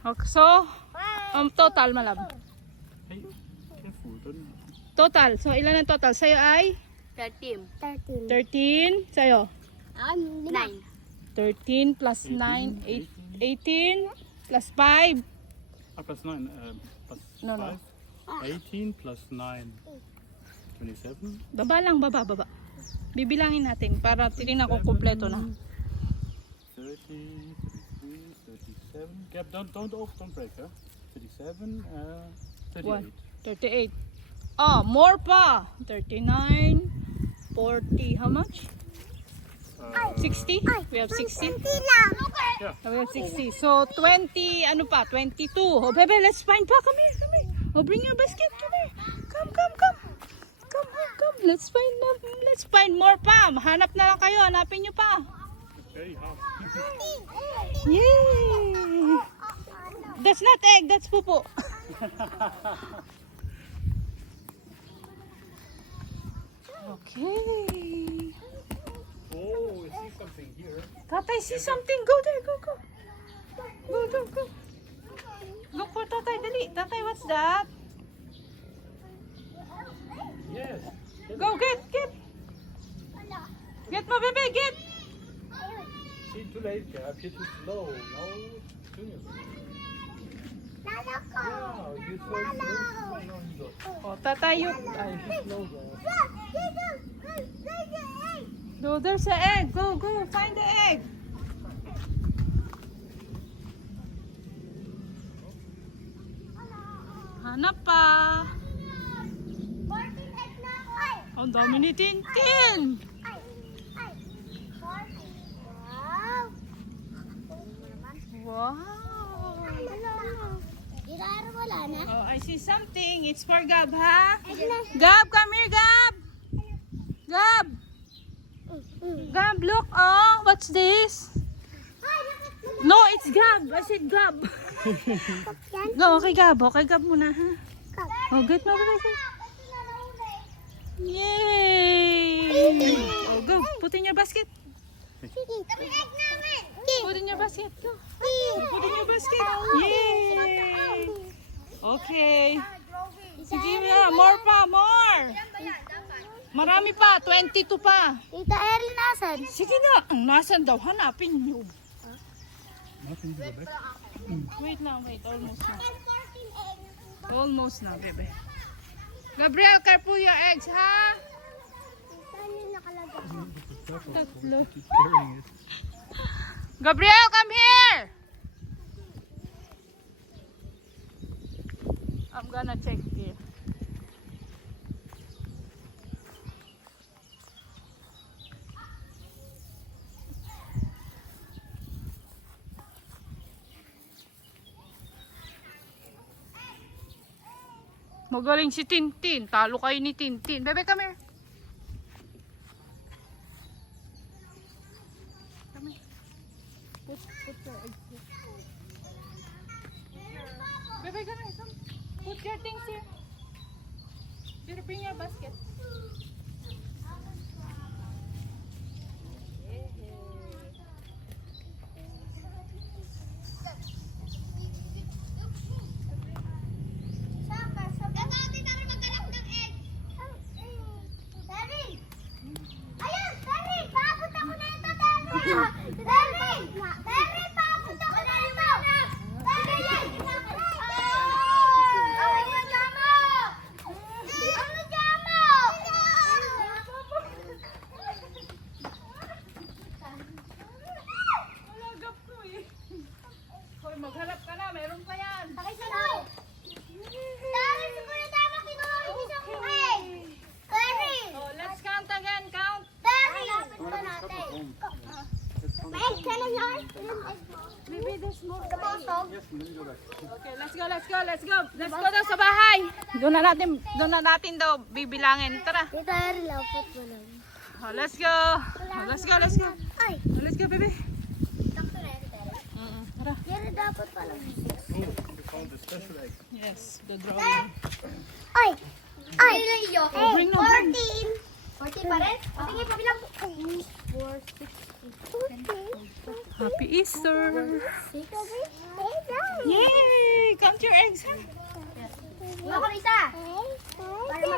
Okay, so, total, malab. Hey, careful, don't. Total. So, ilan ang total? Sa'yo ay? 13. 13. Sa'yo? 9. 13 plus 9, 18 plus 5. Plus 9, plus No, no. 5. 18 plus 9. 27. Baba lang, baba. Bibilangin natin para titingnan kung kumpleto na. 30, 33, 37. Gab, don't break, huh? 37, 38. 38. Oh, more pa. 39, 40. How much? 60? We have 60? Yeah. We have 60. So, 20, ano pa? 22. Oh, bebe, let's find pa. Come here. Oh, bring your basket. Come here. Come. Let's find more pa. Hanap na lang kayo. Hanapin nyo pa. Okay, half. Yay! That's not egg, that's pupo. Okay. Oh, I see something here. Tatay, see something. Go there, go. Go. Look for Tatay, dali. Tatay, what's that? Yes. Go, get. Get mo, bebe, get. See, too late, Gab. You're too slow. No, Junior. Yeah, you're so slow. No, you don't. Oh, Tatay, you. Ay. Slow, though. No, there's an egg. Go, find the egg. Hanap pa. Ang dami ni Tintin. Wow. Oh, I see something. It's for Gab, ha? Gab, come here, Gab. Gab, look. Oh, what's this? No, it's Gab. I said Gab. Go, okay, Gab. Okay, Gab muna, ha? Oh, get mo, bebe. Yay! Oh, go. Put in your basket. Put in your basket. Go. Put in your basket. Yay! Okay. Sige na. More pa. More. Marami pa. 22 pa. Tita Erin, nasan? Sige na. Ang nasan daw. Hanapin nyo. Nothing to go back. Wait na. Almost na. Almost na, bebe. Gabriel, careful your eggs, ha? Saan yung nakalagay? Tatlo. Keep carrying it. Gabriel, come here! I'm gonna check here. Magaling si Tintin. Talo kayo ni Tintin. Bebe, come here. Come here. Put your eggs here. Bebe, come here. Come. Put your things here. Did you bring your basket? Maghanap ka na, meron pa yan. Oh, let's count again, count. Maybe there's more. Yes, let me go back. Okay, let's go. Let's go daw sa bahay. Doon na natin daw bibilangin. Tara. Tita Erin, lapot mo lang. Oh, let's go. Let's go. Ay, Let's go, baby. sakto na yan, Tita Erin. Tara. Pero dapat pala. Oh, we found the special egg. Yes, the drawing. Ay! Ay! Oh, bring na. 14! 14 pa rin? Sige, pabilang. 4, 6, 8, 10, Happy Easter. 6, 7, Yay! your eggs, ha? Wala ko na isa.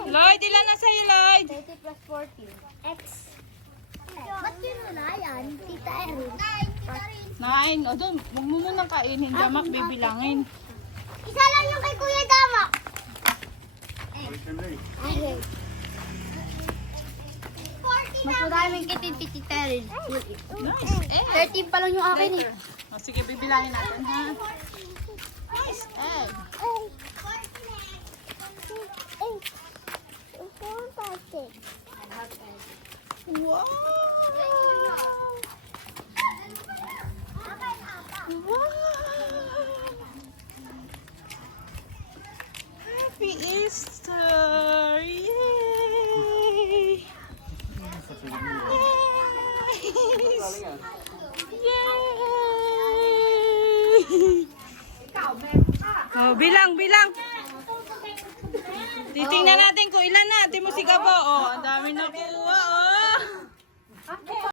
Lloyd, ilan na sa'yo, Lloyd? 30 plus 40. X. Ba't yun na yan? Tita Erin. 9. O doon, huwag mo munang kainin. Damak, bibilangin. Isa lang yung kay Kuya Dama. Ay. Mas maraming kitin Tita Erin. Nice. 13 pa lang yung akin eh. O, sige, bibilangin natin, ha? Nice egg. Wow! Wow! Happy Easter! Yay! Yay! Oh, bilang, bilang. Titingnan natin kung ilan na. Ate mo si Gabo. Oh, ang dami na.